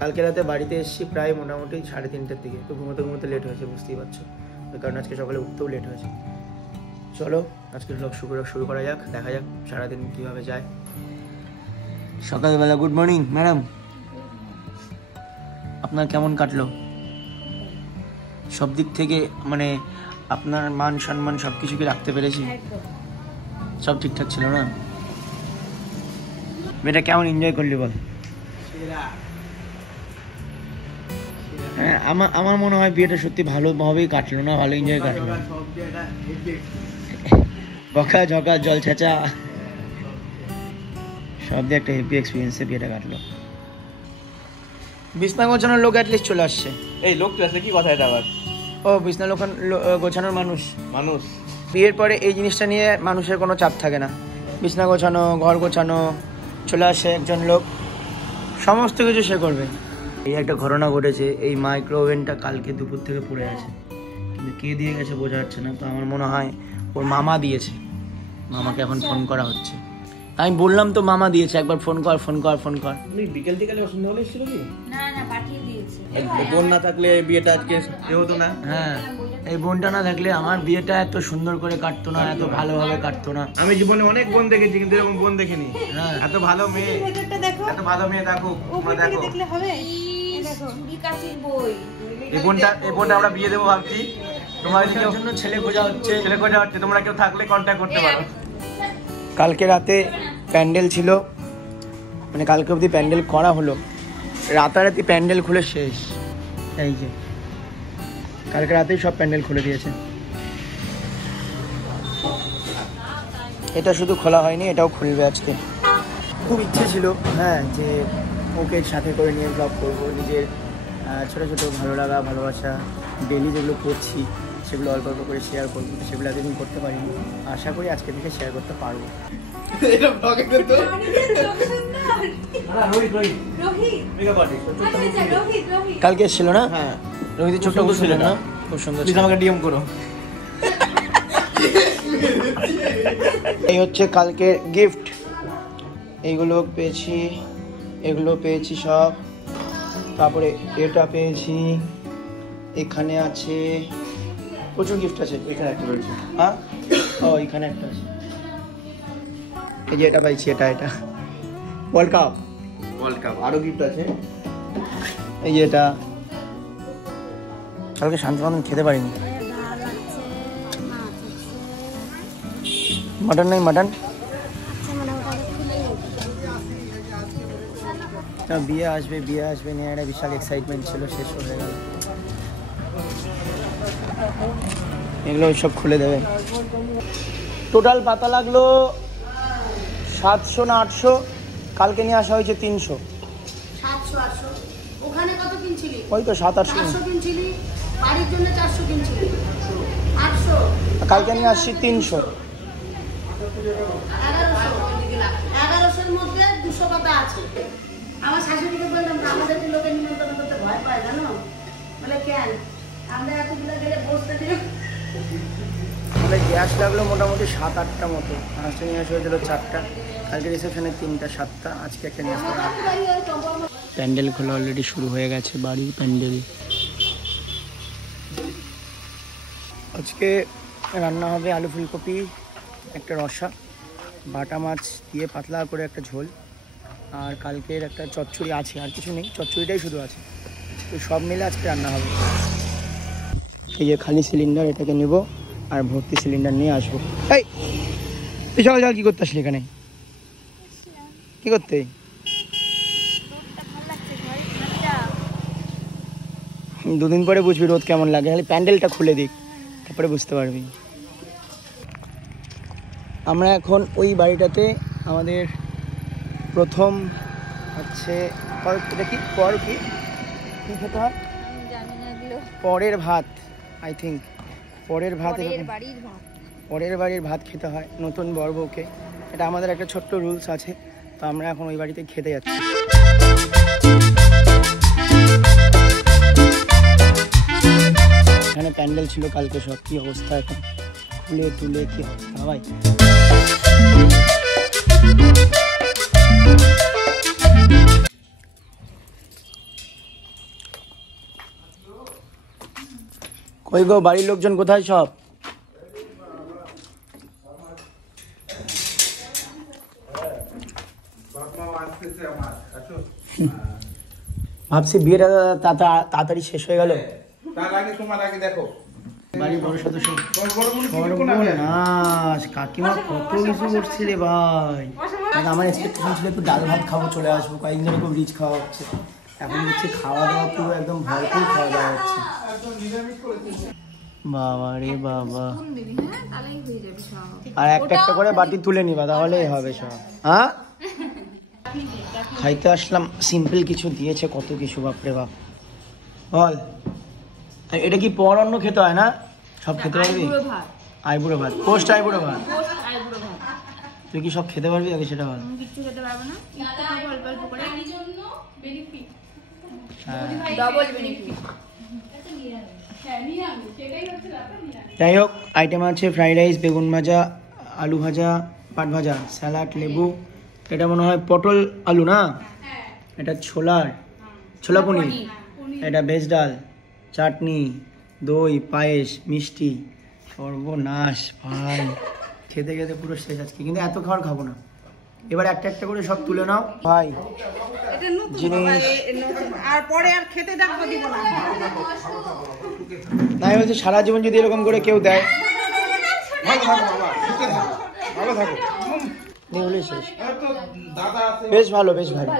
কালকে রাতে বাড়িতে এসেছি প্রায় মোটামুটি 3:30টার দিকে, তো ঘুমোতে ঘুমোতে লেট হয়েছে, বুঝতেই পারছো, ওই কারণে আজকে সকালে উঠতেও লেট হয়েছে। চলো আজকে ব্লগ শুরু করা যাক, দেখা যাক সারাদিন কীভাবে যায়। সকালবেলা গুড মর্নিং ম্যাডাম, আপনার কেমন কাটলো? সব দিক থেকে মানে আপনার মান সম্মান সব কিছু কি রাখতে পেরেছি? সব ঠিকঠাক ছিল না? মেয়েটা কেমন এনজয় করলি বল? হ্যাঁ, আমার মনে হয় বিয়েটা সত্যি ভালোভাবেই কাটলো না, ভালো এনজয় কাটলো। বকা ঝকা জল ছেঁচা সব দিয়ে একটা হেভি এক্সপিরিয়েন্সে বিয়েটা কাটলো। বিছনা গোছানোর লোক অ্যাটলিস্ট চলে আসছে। এই লোক চলে আসলে কি কথা এটা আবার? ও বিছনা গোছানোর মানুষ। বিয়ের পরে এই জিনিসটা নিয়ে মানুষের কোনো চাপ থাকে না। বিছনা গোছানো, ঘর গোছানো, চলে আসে একজন লোক, সমস্ত কিছু সে করবে। এই একটা ঘটনা ঘটেছে, এই মাইক্রো ওভেনটা কালকে দুপুর থেকে পড়ে আছে, কিন্তু কে দিয়ে গেছে বোঝা যাচ্ছে না। তো আমার মনে হয় ওর মামা দিয়েছে, মামাকে এখন ফোন করা হচ্ছে। আমি বললাম তো মামা দিয়েছে, একবার ফোন কর। বিকেল টিকালে সন্ধ্যা হলে এসেছিল কি? না পাঠিয়ে দিয়েছে। বোন না থাকলে বিয়েটা আজকে হতো না। হ্যাঁ, এই বোনটা না থাকলে আমার বিয়েটা এত সুন্দর করে কাটতো না, এত ভালোভাবে কাটতো না। আমি জীবনে অনেক বোন দেখেছি, কিন্তু এরকম বোন দেখিনি। হ্যাঁ, এত ভালো মেয়ে, এত ভালো মেয়ে দেখো, তোমরা দেখো। এই বোনটা আমরা বিয়ে দেবো ভাবছি। তোমাদের জন্য ছেলে খোঁজা হচ্ছে, তোমরা কেউ থাকলে কন্ট্যাক্ট করতে পারো। কালকে রাতে প্যান্ডেল ছিল, মানে কালকে অবধি প্যান্ডেল করা হলো, রাতারাতি প্যান্ডেল খুলে শেষ। এই যে কালকে রাতেই সব প্যান্ডেল খুলে দিয়েছে। এটা শুধু খোলা হয়নি, এটাও খুলবে আজকে। খুব ইচ্ছে ছিল হ্যাঁ যে ওকে সাথে করে নিয়ে ব্লগ করবো, নিজের ছোটো ছোটো ভালো লাগা ভালোবাসা ডেলি যেগুলো করছি সেগুলো অল্প অল্প করে শেয়ার করবো। সেগুলো এতদিন করতে পারিনি, আশা করি আজকে থেকে শেয়ার করতে পারবো। কালকে এসেছিল না? হ্যাঁ, রোহিত ছোট্ট ছিল না, খুব সুন্দর। আমাকে ডিএম করো। এই হচ্ছে কালকে গিফট, এগুলো পেয়েছি সব। তারপরে এটা পেয়েছি, এখানে আছে প্রচুর গিফট আছে। এখানে একটা রয়েছে। হ্যাঁ, ও এখানে একটা আছে। এই যে এটা পাইছি, এটা ওয়ার্ল্ড কাপ। আরো গিফট আছে। এই যে এটা কালকে শান্তি মতন খেতে পারিনি। মাটন নাই, মাটন। বিয়ে আসবে নিয়ে একটা বিশাল এক্সাইটমেন্ট ছিল, শেষ হয়ে গেল। এগুলো সব খুলে দেবে। টোটাল পাতা লাগলো 700 না 800, কালকে নিয়ে আসা হয়েছে 300। ওখানে কত কিনছিলি? ওই তো 700-800 কিনছিলি, বাড়ির জন্য 400 কিনছিলি, 800। কালকে নিয়ে আসছি 300। 1100-1100-এর মধ্যে 200 পাতা আছে। আমার শাশুড়িকে বললাম আমাদের লোকের নিমন্ত্রণ করতে ভয় পায়, জানো? বলে কেন? আমরা এতগুলো গেলে বসতে দিই। গ্যাস লাগলো মোটামুটি 7-8টা মতো। আজকে নিয়ে আসা হয়েছিল 4টা, কালকে রিসেপশনে 3টা, 7টা, আজকে একটা নিয়ে আসতে। প্যান্ডেল খোলা অলরেডি শুরু হয়ে গেছে, বাড়ির প্যান্ডেল। আজকে রান্না হবে আলু ফুলকপি, একটা রসা, বাটা মাছ দিয়ে পাতলা করে একটা ঝোল, আর কালকের একটা চচ্চড়ি আছে, আর কিছু নেই, চচ্চড়িটাই শুধু আছে। তো সব মিলে আজকে রান্না হবে। এই যে খালি সিলিন্ডার, এটাকে নেব আর ভর্তি সিলিন্ডার নিয়ে আসবো। এই সকাল সকাল কী করতে আসলি এখানে? কী করতে? দুদিন পরে বুঝবি রোদ কেমন লাগে, খালি প্যান্ডেলটা খুলে দিক, তারপরে বুঝতে পারবি। আমরা এখন ওই বাড়িটাতে আমাদের প্রথম হচ্ছে কি খেতে হয়? পরের ভাত, আই থিঙ্ক পরের বাড়ির ভাত খেতে হয় নতুন বরবউকে। এটা আমাদের একটা ছোট্ট রুলস আছে, তো আমরা এখন ওই বাড়িতে খেতে যাচ্ছি। এখানে প্যান্ডেল ছিল কালকে, সব কি অবস্থা এখন খুলে তুলে কি অবস্থা ভাই। কই গো বাড়ির লোকজন কোথায় সব? ভাবছি বিয়েটা তাড়াতাড়ি শেষ হয়ে গেল। তার আগে তোমার আগে দেখো বাড়ির বড় সদস্য সর্বনাশ, কাকিমা কত কিছু করছে রে ভাই। আমার এক্সপেকটেশন ছিল একটু ডাল ভাত খাবো, চলে আসবো, কয়েকদিন ধরে খুব রিচ খাওয়া হচ্ছে। এখন হচ্ছে খাওয়া দাওয়া পুরো একদম ভরপুর খাওয়া দাওয়া হচ্ছে। বাবা রে বাবা, আর একটা একটা করে বাটি তুলে নিবা তাহলেই হবে সব। হ্যাঁ খাইতে আসলাম, সিম্পল কিছু দিয়েছে, কত কিছু বাপরে বাপ। বল এটা কি পর অন্য খেতে হয় না? সব খেতে পারবি? আইবুড়ো ভাত, পোস্ট আইবুড়ো ভাত। তুই কি সব খেতে পারবি আগে সেটা বল। কিছু খেতে পারবো না, অল্প অল্প করে। যাই হোক, আইটেম আছে ফ্রাইড রাইস, বেগুন ভাজা, আলু ভাজা, পাট ভাজা, স্যালাড, লেবু। এটা মনে হয় পটল আলু না, এটা ছোলা পনির, এটা ভেজ ডাল, চাটনি, দই, পায়েস, মিষ্টি। সর্বনাশ ভাই, খেতে খেতে পুরো শেষ আজকে। কিন্তু এত খাবার খাবো না, এবার একটা একটা করে সব তুলে নাও ভাই। জিনিস আর পরে আর খেতে দেখবো দিব না। তাই বলছি সারা জীবন যদি এরকম করে কেউ দেয় ভালো থাকো। শেষ। দাদা আছে বেশ ভালো, বেশ ভালো।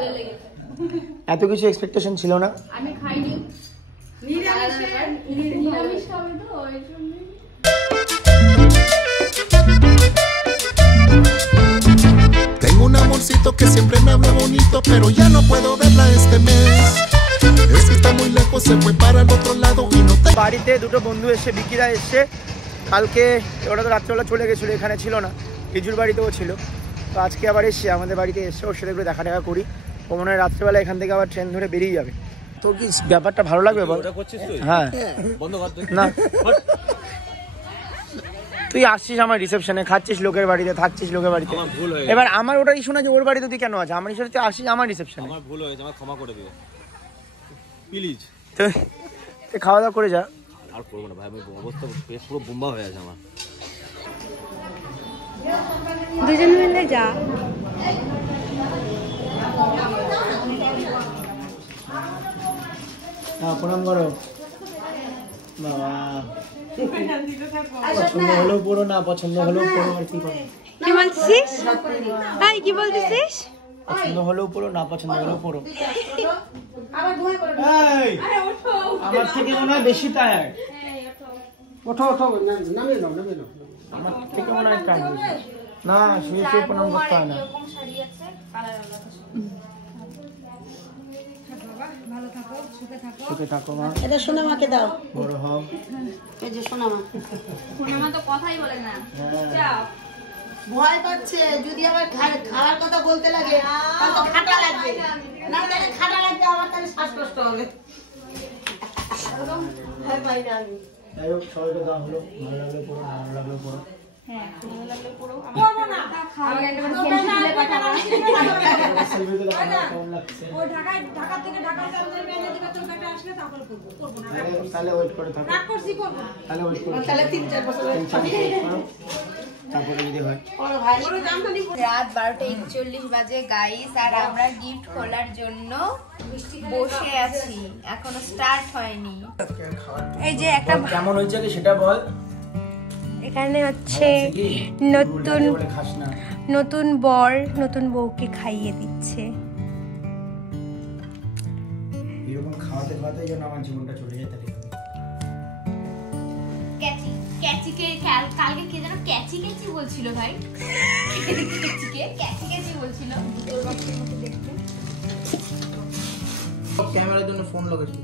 এত কিছু এক্সপেকটেশন ছিল না। আমি খাইনি, নিরামিষ খাবে তো ওই জন্য। Tengo un amorcito que siempre me habla bonito, pero ya no puedo verla este mes. Es que está muy lejos, se fue para el otro lado y no te... বাড়িতে দুটো বন্ধু এসছে, বিকিরা এসছে কালকে। ওরা তো রাত্রেবেলা চলে গেছিলো, এখানে ছিল না, রিজুর বাড়িতেও ছিল। তো আজকে আবার এসছে, আমাদের বাড়িতে এসছে, ওর সাথে একটু দেখা দেখা করি। ও মনে হয় রাত্রেবেলা এখান থেকে আবার ট্রেন ধরে বেরিয়ে যাবে। তোর কি ব্যাপারটা ভালো লাগবে বল? হ্যাঁ না, তুই আসছিস আমার রিসেপশনে, খাচ্ছিস লোকের বাড়িতে, থাকছিস লোকের বাড়িতে। এবার আমার ওটা ইস্যু না যে ওর বাড়িতে তুই কেন আছে, আমার ইস্যু তুই আসছিস আমার রিসেপশনে। আমার ভুল হয়েছে, আমার ক্ষমা করে দিও প্লিজ। তুই খাওয়া দাওয়া করে যা। আর করবো না ভাই, আমি অবস্থা পুরো বোম্বা হয়ে আছে আমার। দুজন মিলে যা। প্রণাম করো বাবা। পছন্দ হলেও পুরো, না পছন্দ হলেও পুরো, আর কি করো। কি বলছিস? তাই কি বলছিস? পছন্দ হলেও পুরো, না পছন্দ হলেও পুরো। আমার থেকে মনে হয় বেশি টায়ার্ড। ওঠো ওঠো, নামিয়ে নাও, নামিয়ে নাও। আমার থেকে মনে হয় টায়ার্ড না, শুয়ে শুয়ে প্রণাম করতে হয় না। সুখে থাকো মা। এটা সোনামাকে দাও, বড় হও। এই যে সোনামা। সোনামা তো কথাই বলে না। ভয় পাচ্ছে, যদি আবার খাওয়ার কথা বলতে লাগে তাহলে তো খাটা লাগবে, না তাহলে খাটা লাগবে, আমার তাহলে শ্বাসকষ্ট হবে। ভয় পাই না আমি। যাই হোক, সবাইকে দেওয়া হলো, ভালো লাগলো পুরো, ভালো লাগলো পুরো। তাহলে ওয়েট করে থাকো, তাহলে ওয়েট করো, তাহলে 3-4 বছর তারপরে যদি হয়। রাত 12:41 বাজে গাইস, আর আমরা গিফট খোলার জন্য বসে আছি, এখনো স্টার্ট হয়নি। এই যে একটা কেমন হয়েছে কি সেটা বল। এখানে হচ্ছে নতুন বর নতুন বউকে খাইয়ে দিচ্ছে। এরকম খাওয়াতে খাওয়াতে যেন আমার জীবনটা চলে যায়। তাহলে কালকে কে যেন ক্যাচি ক্যাচি বলছিল ভাই, ক্যাচি বলছিল। ক্যামেরার জন্য ফোন লাগাচ্ছি।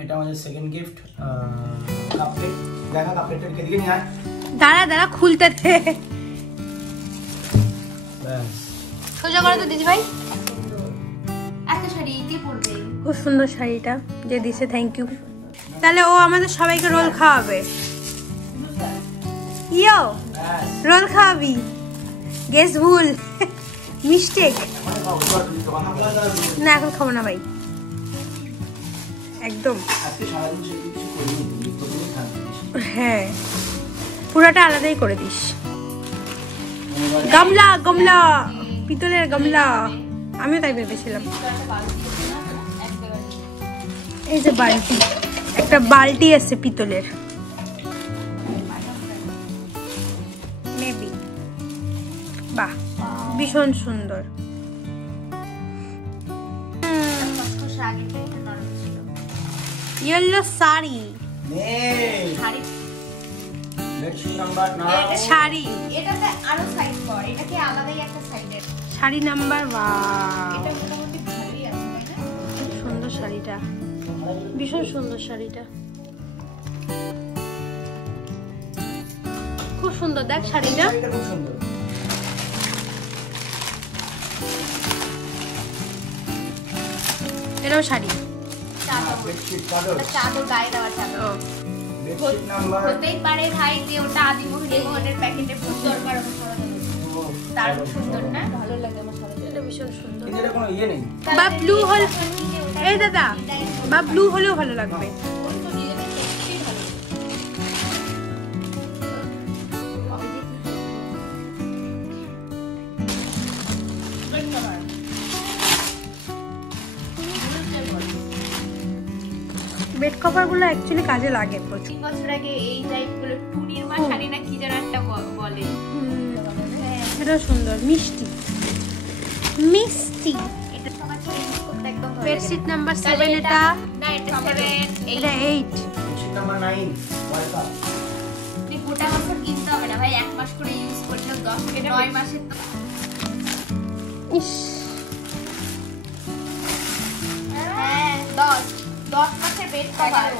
এটা আমাদের সেকেন্ড গিফট, কাপপ্লেট। দেখা কাপপ্লেটটা এদিকে নিয়ে আয়। দাঁড়া খুলতে দে। ব্যাস, সোজা করে তো দিদি ভাই। এত শাড়ি কে পরবে? খুব সুন্দর শাড়িটা যে দিছে, থ্যাংক ইউ। তাহলে ও আমাদের সবাইকে রোল খাওয়াবে। ইয়ো রোল খাওয়াবি? গেস ভুল, মিস্টেক। না এখন খাবো না ভাই, একদম। আজকে সারাদিন কিছু করিনি। হ্যাঁ পুরাটা আলাদাই করে দিস। গামলা গামলা পিতলের গামলা, আমিও তাই ভেবেছিলাম। এই যে বালতি, একটা বালতি আছে পিতলের, মেবি। বাহ ভীষণ সুন্দর। ইয়েলো শাড়ি, শাড়ি এটাতে আরো সাইড কর, এটাকে আলাদাই একটা সাইডের শাড়ি নাম্বার। ওয়াও এটা মোটামুটি ভালোই আছে তাই না? সুন্দর শাড়িটা, ভীষণ সুন্দর শাড়িটা, খুব সুন্দর। দেখ শাড়িটা খুব সুন্দর। এটাও শাড়ি, চাদর গায়ে দেওয়া চাদর হতেই পারে ভাই, যে ওটা আদিমহি রেমনের প্যাকেটে খুব দরকার হবে। দারুণ সুন্দর না? ভালো লাগে আমার শাড়িটা, এটা ভীষণ সুন্দর। এটা কোনো ইয়ে নেই বা ব্লু হল, এই দাদা বা ব্লু হলেও ভালো লাগবে। বেড কভার গুলো অ্যাকচুয়ালি কাজে লাগে প্রচুর। 3 বছর আগে এই টাইপগুলো টুনির মা শাড়ি না কি যেন একটা বলে, এটা সুন্দর, মিষ্টি মিষ্টি। এটা সবার ছেলে ইউজ করতে একদম ভালো। বেডশিট নাম্বার 7 এটা না এটা 7 এটা 8 বেডশিট নাম্বার 9 ওয়ালকাপ। আপনি গোটা বছর কিনতে হবে না ভাই, 1 মাস করে ইউজ করলেও 10 থেকে 9 মাসের তো। ইস হ্যাঁ 10 মাসের বেড কভার।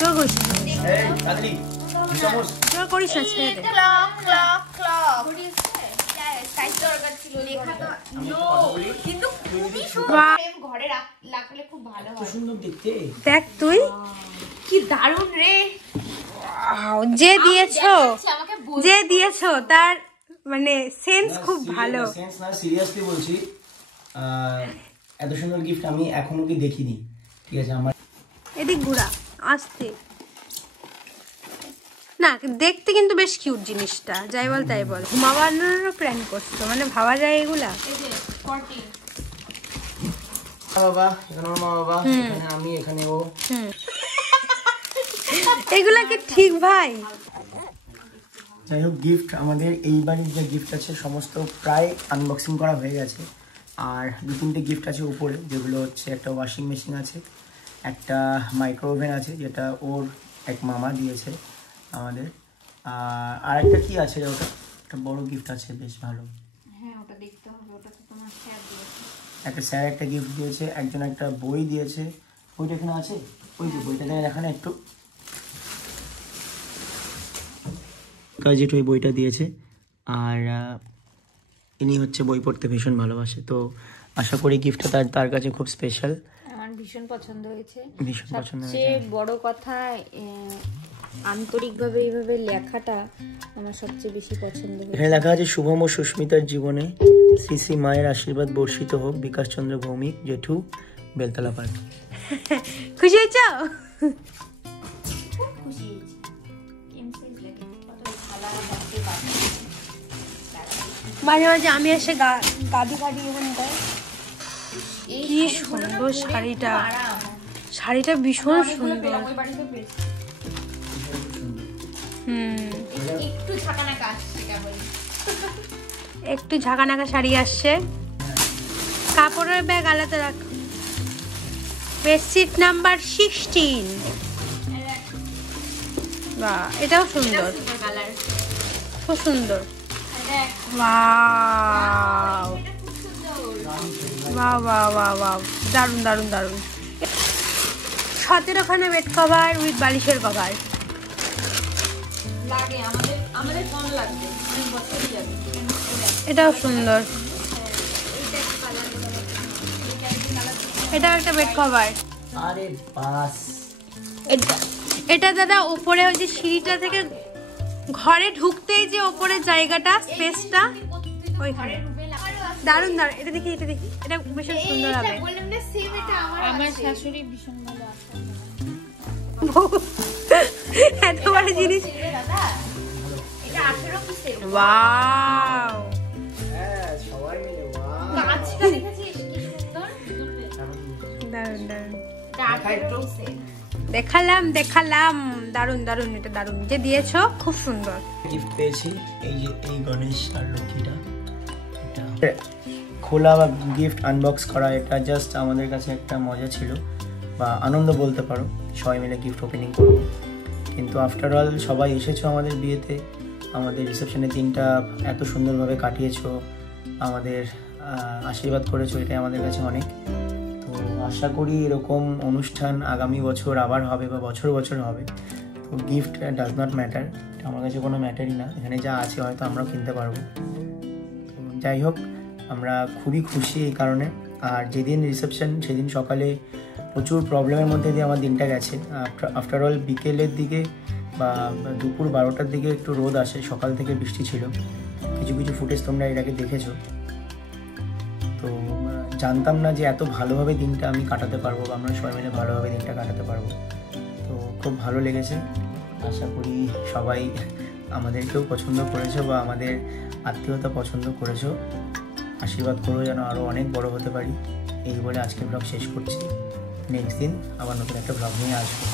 জোর করিস না, এই চাঁদনি চামচ জোর করিস না, ছেড়ে দে। ক্লক ক্লক ক্লক সাইজ দরকার ছিল, লেখা তো নো, কিন্তু খুবই সুন্দর। ঘরে রাখলে খুব ভালো হয়, সুন্দর দেখতে। দেখ তুই কি দারুণ রে। যে দিয়েছো, আমাকে যে দিয়েছো তার মানে সেন্স খুব ভালো। সেন্স না, সিরিয়াসলি বলছি, এত সুন্দর গিফট আমি এখনো কি দেখিনি। ঠিক আছে আমার এদিক ঘোরা আসতে না, দেখতে কিন্তু বেশ কিউট জিনিসটা, যাই বল তাই বল। ঘুমাবানোরও প্ল্যান করছো, মানে ভাবা যায় এগুলা। বাবা, এখানে আমার মা বাবা, এখানে আমি, এখানে ও। এগুলা কি ঠিক ভাই? যাই হোক, গিফট আমাদের এই বাড়ির যে গিফট আছে সমস্ত প্রায় আনবক্সিং করা হয়ে গেছে। আর 2-3টে গিফট আছে উপরে, যেগুলো হচ্ছে একটা ওয়াশিং মেশিন আছে, একটা মাইক্রো ওভেন আছে যেটা ওর এক মামা দিয়েছে আমাদের, আর একটা কি আছে, ওটা একটা বড় গিফট আছে বেশ ভালো। হ্যাঁ ওটা দেখতে হবে, ওটা তো তোমার স্যার দিয়েছে। একটা স্যার একটা গিফট দিয়েছে, একজন একটা বই দিয়েছে, বইটা এখানে আছে, ওই যে বইটা দেয় এখানে একটু কাজেট, ওই বইটা দিয়েছে। আর ইনি হচ্ছে বই পড়তে ভীষণ ভালোবাসে, তো আশা করি গিফটটা তার কাছে খুব স্পেশাল। আমার ভীষণ পছন্দ হয়েছে। ভীষণ পছন্দ হয়েছে। সবচেয়ে বড় কথা আন্তরিকভাবে এইভাবে লেখাটা আমার সবচেয়ে বেশি পছন্দ হয়েছে। এখানে লেখা আছে, শুভম ও সুস্মিতার জীবনে শ্রী শ্রী মায়ের আশীর্বাদ বর্ষিত হোক। বিকাশ চন্দ্র ভৌমিক, জেঠু, বেলতলা পার্ক। খুশি হয়েছ? খুব খুশি হয়েছি। এমসেজ লাগে কত ভালো লাগতে পারে। মাঝে মাঝে আমি এসে গাদি গাদি এখানে দেয়। কি সুন্দর শাড়িটা, শাড়িটা ভীষণ সুন্দর। একটু ঝাঁকানাকা আসছে, কেবল একটু ঝাঁকানাকা শাড়ি আসছে। কাপড়ের ব্যাগ আলাদা রাখ। Bedsheet number 16। বাহ, এটাও সুন্দর, কালার খুব সুন্দর। Wow wow wow wow wow, দারুণ দারুণ দারুণ। 17খানা বেড কভার উইথ বালিশের কভার। লাগে আমাদের কম লাগবে, অনেক বছরই যাবে। এটাও সুন্দর, এটা একটা বেড কভার। আরে বাস, এটা দাদা উপরে ওই যে সিঁড়িটা থেকে ঘরে ঢুকতেই যে উপরে জায়গাটা, স্পেসটা ওইখানে। দারুন দারুন, এটা দেখি এটা ভীষণ সুন্দর হবে। বললাম না সেম এটা আমার শাশুড়ি ভীষণ ভালো আছে এত বড় জিনিস। দাদা এটা 18 পিসের। ওয়াও, হ্যাঁ সবাই মিলে কাঁচটা দেখেছিস কি সুন্দর। দারুন দারুন, এটা 18 পিসের। দেখালাম দারুন দারুন, এটা দারুন যে দিয়েছো, খুব সুন্দর। গিফট পেয়েছি এই যে এই গণেশ আর লক্ষ্মীটা, এটা খোলা বা গিফট আনবক্স করা, এটা জাস্ট আমাদের কাছে একটা মজা ছিল বা আনন্দ বলতে পারো, সবাই মিলে গিফট ওপেনিং করবো। কিন্তু আফটার অল সবাই এসেছো আমাদের বিয়েতে, আমাদের রিসেপশনের দিনটা এত সুন্দরভাবে কাটিয়েছো, আমাদের আশীর্বাদ করেছো, এটাই আমাদের কাছে অনেক। তো আশা করি এরকম অনুষ্ঠান আগামী বছর আবার হবে বা বছর বছর হবে। তো গিফট ডাজ নট ম্যাটার, এটা আমার কাছে কোনো ম্যাটারই না, এখানে যা আছে হয়তো আমরাও কিনতে পারবো। তো যাই হোক, আমরা খুবই খুশি এই কারণে। আর যেদিন রিসেপশন সেদিন সকালে প্রচুর প্রবলেমের মধ্যে দিয়ে আমার দিনটা গেছে। আফটার অল বিকেলের দিকে বা দুপুর 12টার দিকে একটু রোদ আসে, সকাল থেকে বৃষ্টি ছিল, কিছু কিছু ফুটেজ তোমরা এর আগে দেখেছো। তো জানতাম না যে এত ভালোভাবে দিনটা আমি কাটাতে পারবো বা আমরা সবাই মিলে ভালোভাবে দিনটা কাটাতে পারবো। তো খুব ভালো লেগেছে, আশা করি সবাই আমাদেরকেও পছন্দ করেছো বা আমাদের আত্মীয়তা পছন্দ করেছো। আশীর্বাদ করবো যেন আরও অনেক বড় হতে পারি। এই বলে আজকের ব্লগ শেষ করছি। নেক্সট দিন আবার নতুন একটা ব্লগ নিয়ে আসবো।